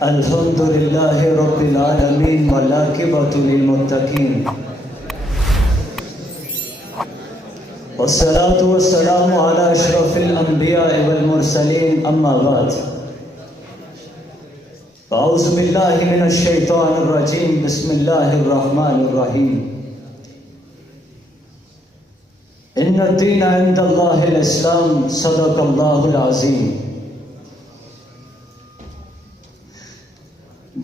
الحمد لله رب العالمين والعاقبة للمتقين والصلاة والسلام على أشرف الأنبياء والمرسلين أما بعد أعوذ بالله من الشيطان الرجيم بسم الله الرحمن الرحيم إن الدين عند الله الإسلام صدق الله العظيم.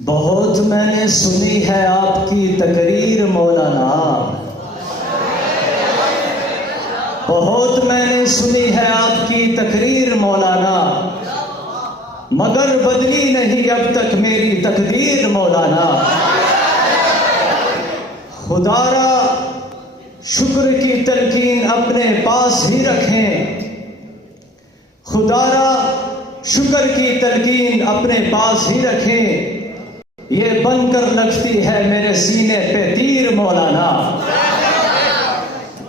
بہت میں نے سنی ہے آپ کی تقریر مولانا، بہت میں نے سنی ہے آپ کی تقریر مولانا، مگر بدلی نہیں اب تک میری تقدیر مولانا. خدا را شکر کی تلقین اپنے پاس ہی رکھیں، خدا را شکر کی تلقین اپنے پاس ہی رکھیں، یہ بن کر لگتی ہے میرے سینے پہ تیر مولانا.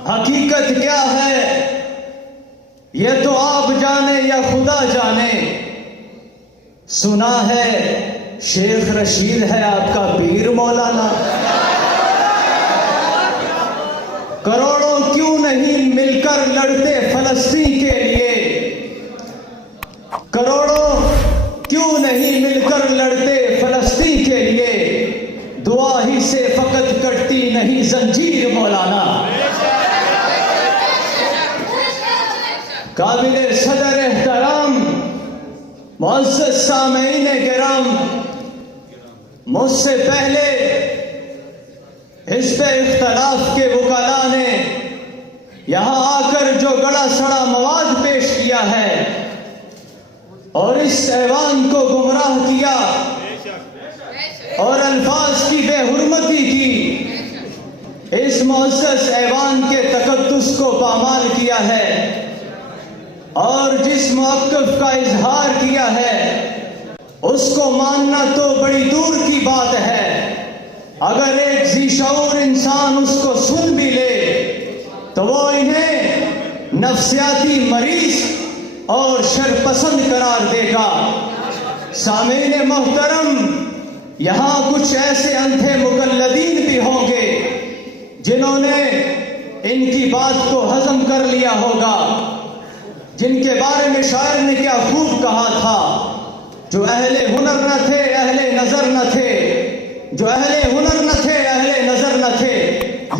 حقیقت کیا ہے یہ تو آپ جانے یا خدا جانے، سنا ہے شیخ رشید ہے آپ کا پیر مولانا. کروڑوں کیوں نہیں مل کر لڑتے فلسطین کے لیے، کروڑوں کیوں نہیں مل کر لڑتے فلسطین کے لیے، دعا ہی سے فقط کٹتی نہیں زنجیر مولانا. قابل صدر احترام معزز سامعین کرام، مجھ سے پہلے حزب اختلاف کے وکلاء نے یہاں آ کر جو گڑا سڑا مواد پیش کیا ہے اور اس ایوان کو گمراہ کیا اور الفاظ کی بے حرمتی کی، اس معزز ایوان کے تقدس کو پامال کیا ہے اور جس موقف کا اظہار کیا ہے اس کو ماننا تو بڑی دور کی بات ہے. اگر ایک ذی شعور انسان اس کو سن بھی لے تو وہ انہیں نفسیاتی مریض اور شرپسند قرار دے گا. سامعین محترم، یہاں کچھ ایسے اندھے مقلدین بھی ہوں گے جنہوں نے ان کی بات کو ہضم کر لیا ہوگا، جن کے بارے میں شاعر نے کیا خوب کہا تھا، جو اہل ہنر نہ تھے اہل نظر نہ تھے، جو اہل ہنر نہ تھے اہل نظر نہ تھے،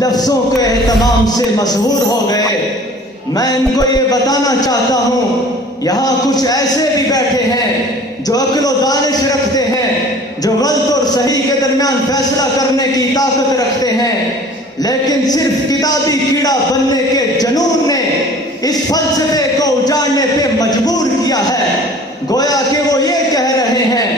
لفظوں کے اہتمام سے مشہور ہو گئے. میں ان کو یہ بتانا چاہتا ہوں یہاں کچھ ایسے بھی بیٹھے ہیں جو عقل و دانش رکھتے ہیں، جو غلط اور صحیح کے درمیان فیصلہ کرنے کی طاقت رکھتے ہیں، لیکن صرف کتابی کیڑا بننے کے جنون نے اس فلسفے کو اجاڑنے پہ مجبور کیا ہے. گویا کہ وہ یہ کہہ رہے ہیں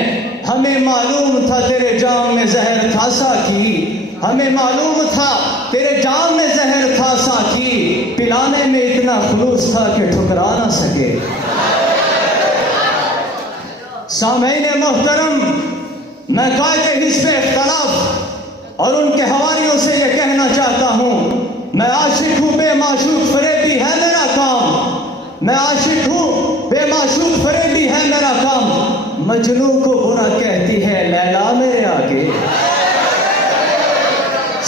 ہمیں معلوم تھا تیرے جام میں زہر تھا ساقی، ہمیں معلوم تھا تیرے جام میں زہر تھا ساقی، پلانے میں اتنا خلوص تھا کہ ٹھکرا نہ سکے. سامعین محترم، میں قائد حزب اختلاف اور ان کے حواریوں سے یہ کہنا چاہتا ہوں، میں عاشق ہوں بے معشوق فریبی ہے میرا کام، میں عاشق ہوں بے معشوق فریبی ہے میرا کام، مجنوں کو برا کہتی ہے لیلا میرے آگے.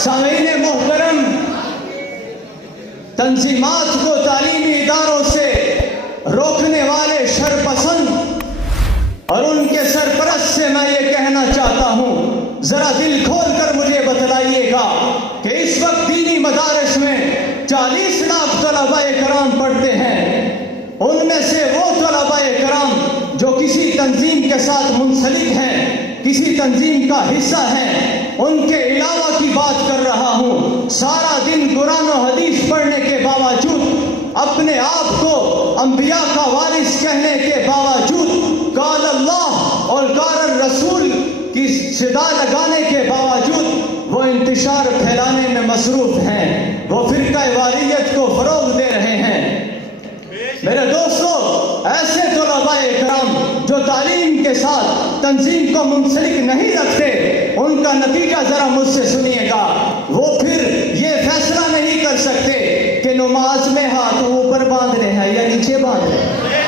سامعین محترم، تنظیمات کو تعلیمی اداروں سے روکنے والے شرپسند اور ان کے سرپرست سے میں یہ کہنا چاہتا ہوں، ذرا دل کھول کر مجھے بتلائیے گا کہ اس وقت دینی مدارس میں 40 لاکھ طلباء کرام پڑھتے ہیں، ان میں سے وہ طلباء کرام جو کسی تنظیم کے ساتھ منسلک ہیں، کسی تنظیم کا حصہ ہیں، ان کے علاوہ کی بات کر رہا ہوں، سارا دن قرآن و حدیث پڑھنے کے باوجود، اپنے آپ کو انبیاء کا وارث کہنے کے باوجود، قال اللہ اور قال الرسول کی صدا لگانے کے باوجود وہ انتشار پھیلانے میں مصروف ہیں، وہ فرقہ واریت کو فروغ دے رہے ہیں. میرے دوستو، ایسے طلباء کرام جو تعلیم کے ساتھ تنظیم کو منسلک نہیں رکھتے، ان کا نتیجہ ذرا مجھ سے سنیے گا. وہ پھر یہ فیصلہ نہیں کر سکتے کہ نماز میں ہاتھ اوپر باندھنے ہیں یا نیچے باندھنے ہیں.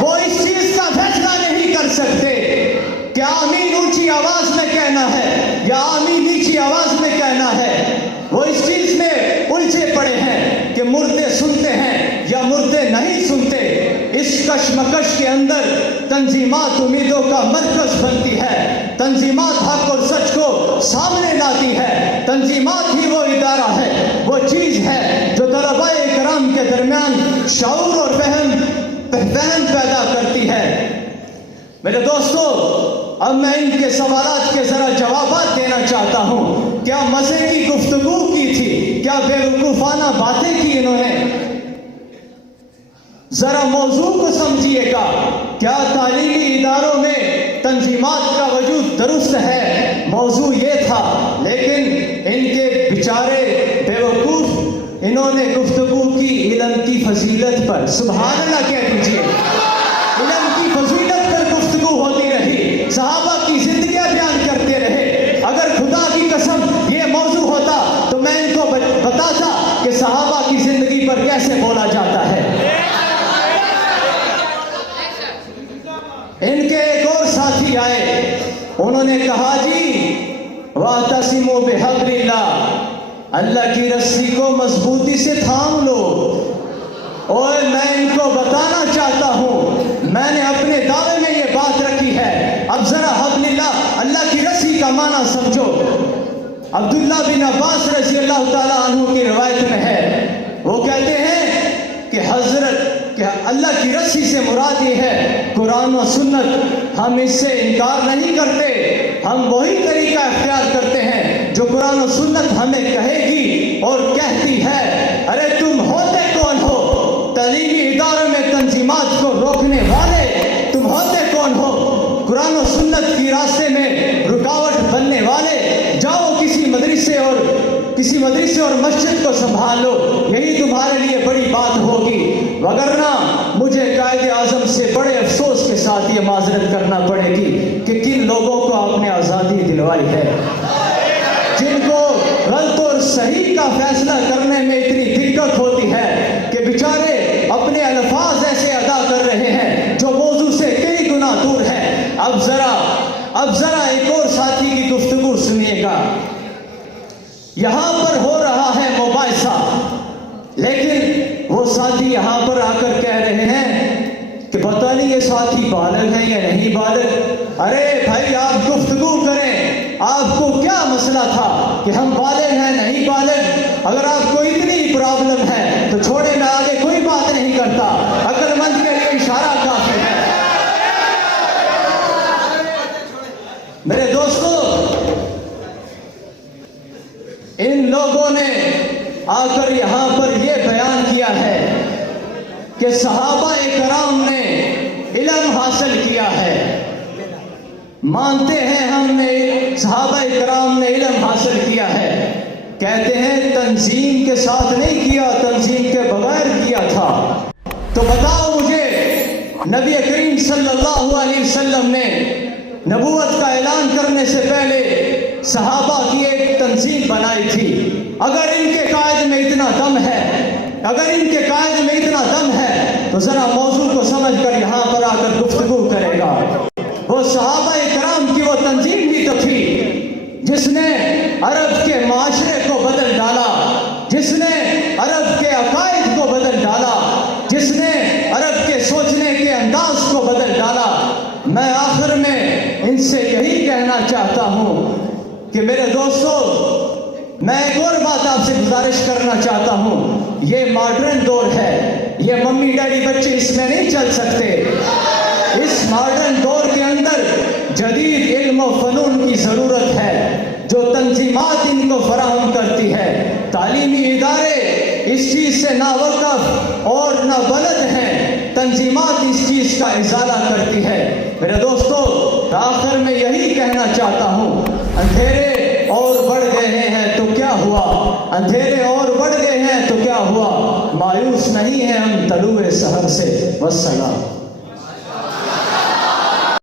وہ اس چیز کا فیصلہ نہیں کر سکتے کہ یا آمین نیچی آواز میں کہنا ہے، وہ اس چیز میں الجھے پڑے ہیں کہ مردے سنتے ہیں یا مردے نہیں سنتے۔ اس کشمکش کے اندر تنظیمات امیدوں کا مرکز بنتی ہے، تنظیمات حق اور سچ کو سامنے لاتی ہے، تنظیمات ہی وہ ادارہ ہے، وہ چیز ہے جو طلباء کرام کے درمیان شعور اور فہم پیدا کرتی ہے۔ میرے دوستو، اب میں ان کے سوالات کے ذرا جوابات دینا چاہتا ہوں۔ کیا مزے کی گفتگو کی تھی؟ کیا بے وقوفانہ باتیں کی انہوں نے؟ ذرا موضوع کو سمجھیے گا۔ کیا تعلیمی اداروں میں تنظیمات کا وجود درست ہے؟ موضوع یہ تھا، لیکن ان کے بیچارے بے وقوف انہوں نے گفتگو کی علم کی فضیلت پر۔ سبحان اللہ کہہ دیجیے۔ علم کی فضیلت پر گفتگو ہوتی رہی، صحابہ کی زندگیاں بیان کرتے رہے۔ اگر خدا کی قسم یہ موضوع ہوتا تو میں ان کو بتاتا کہ صحابہ کی زندگی پر کیسے بولا جاتا ہے۔ ان کے ایک اور ساتھی آئے، انہوں نے کہا جی وَاعْتَصِمُوا بِحَبْلِ اللَّهِ، اللہ کی رسی کو مضبوطی سے تھام لو۔ اور میں ان کو بتانا چاہتا ہوں، میں نے اپنے دعوے میں یہ بات رکھی ہے۔ اب ذرا حبل اللہ، اللہ کی رسی کا معنی سمجھو۔ عبداللہ بن عباس رضی اللہ تعالیٰ عنہ کی روایت میں ہے، وہ کہتے ہیں کہ کہ اللہ کی رسی سے مراد یہ ہے قرآن و سنت۔ ہم اس سے انکار نہیں کرتے، ہم وہی طریقہ اختیار کرتے ہیں جو قرآن و سنت ہمیں کہے گی اور کہتی ہے۔ ارے تم ہوتے کون ہو تعلیمی اداروں میں تنظیمات کو روکنے والے؟ تم ہوتے کون ہو قرآن و سنت کی راستے میں رکاوٹ بننے والے؟ جاؤ کسی مدرسے اور مسجد کو سنبھالو، یہی تمہارے لیے بڑی بات ہوگی۔ وگرنہ مجھے قائد اعظم سے بڑے افسوس کے ساتھ یہ معذرت کرنا پڑے گی کہ کن لوگوں کو آپ نے آزادی دلوائی ہے، جن کو غلط اور صحیح کا فیصلہ کرنے میں اتنی دقت ہوتی ہے کہ بیچارے اپنے الفاظ ایسے ادا کر رہے ہیں جو موضوع سے کئی گنا دور ہے۔ اب ذرا ایک اور ساتھی کی گفتگو سنیے گا۔ یہاں پر ہو رہا ہے مباحثہ، لیکن وہ ساتھی یہاں پر آ کر کہہ رہے ہیں کہ پتہ نہیں یہ ساتھی بالغ ہیں یا نہیں بالغ۔ ارے بھائی آپ گفتگو کریں، آپ کو کیا مسئلہ تھا کہ ہم بالغ ہیں نہیں بالغ؟ اگر آپ کو اتنی پرابلم ہے تو چھوڑے، میں آگے کوئی بات نہیں کرتا، عقل مند کے لیے اشارہ کافی ہے۔ میرے دوستو، ان لوگوں نے آ کر یہاں پر یہ بیان کیا ہے کہ صحابہ کرام نے علم حاصل کیا ہے۔ مانتے ہیں ہم نے صحابہ کرام نے علم حاصل کیا ہے، کہتے ہیں تنظیم کے ساتھ نہیں کیا، تنظیم کے بغیر کیا تھا۔ تو بتاؤ مجھے، نبی کریم صلی اللہ علیہ وسلم نے نبوت کا اعلان کرنے سے پہلے صحابہ کی ایک تنظیم بنائی تھی۔ اگر ان کے قائد میں اتنا دم ہے تو ذرا موضوع کو سمجھ کر یہاں پر آ کر گفتگو کرے گا۔ وہ صحابہ کرام کی وہ تنظیم بھی تو تھی جس نے عرب کے معاشرے کو بدل ڈالا، جس نے عرب کے عقائد کو بدل ڈالا، جس نے عرب کے سوچنے کے انداز کو بدل ڈالا۔ میں آخر میں ان سے یہی کہنا چاہتا ہوں کہ میرے دوستو، میں ایک اور بات آپ سے گزارش کرنا چاہتا ہوں۔ یہ ماڈرن دور ہے، یہ ممی ڈیڈی بچے اس میں نہیں چل سکتے۔ اس ماڈرن دور کے اندر جدید علم و فنون کی ضرورت ہے جو تنظیمات ان کو فراہم کرتی ہے۔ تعلیمی ادارے اس چیز سے نا واقف اور نہ بلد ہیں، تنظیمات اس چیز کا ازالہ کرتی ہے۔ میرے دوستو، آخر میں یہی کہنا چاہتا ہوں، اندھیرے اور بڑھ گئے ہیں تو کیا ہوا؟ اندھیرے اور بڑھ گئے ہیں تو کیا ہوا؟ مایوس نہیں ہیں ہم طلوع سحر سے۔ والسلام۔